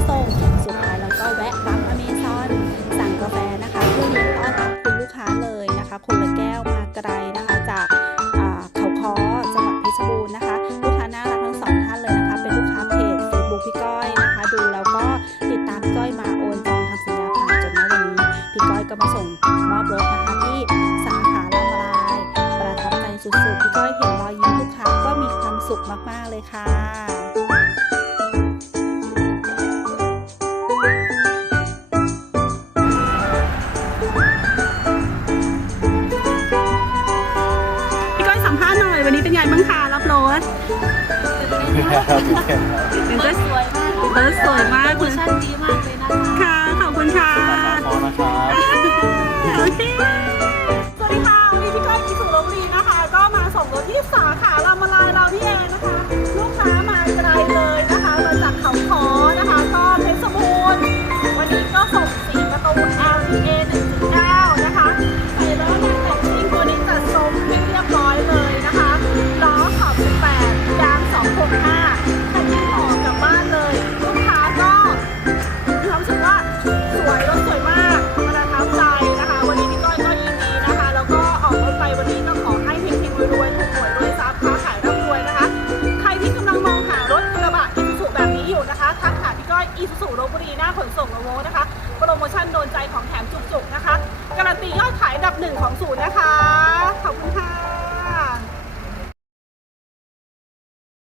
ที่ส่งสุดท้ายเราก็แวะปั๊มอเมซอนสั่งกาแฟนะคะเพื่อเลี้ยงต้อนรับคุณลูกค้าเลยนะคะ คนละแก้วมาไกลนะคะจากเขาค้อจังหวัดเพชรบูรณ์นะคะ ลูกค้าน่ารักทั้งสองท่านเลยนะคะ เป็นลูกค้าเพจเฟซบุ๊กพี่ก้อยนะคะ ดูแล้วก็ติดตามพี่ก้อยมาโอนจองทำสัญญาผ่านจนณวันนี้พี่ก้อยก็มาส่งมอบรถนะคะที่สาขาลำลายประทับใจสุดๆพี่ก้อยเห็นรอยยิ้มลูกค้าก็มีความสุขมากๆเลยค่ะ Rose เตอร์สวยมากเอร์สวยมากคุณชั่นดีมากเลยนะคะ ค่ะ ขอบคุณค่ะ ขอบคุณครัโอเค นะคะทักหาพี่ก้อยอีสุสุโรบุรีหน้าขนส่งโละโวนะคะ โปรโมชั่นโดนใจของแถมจุกๆนะคะ การันตียอดขายดับหนึ่งของศูนย์นะคะ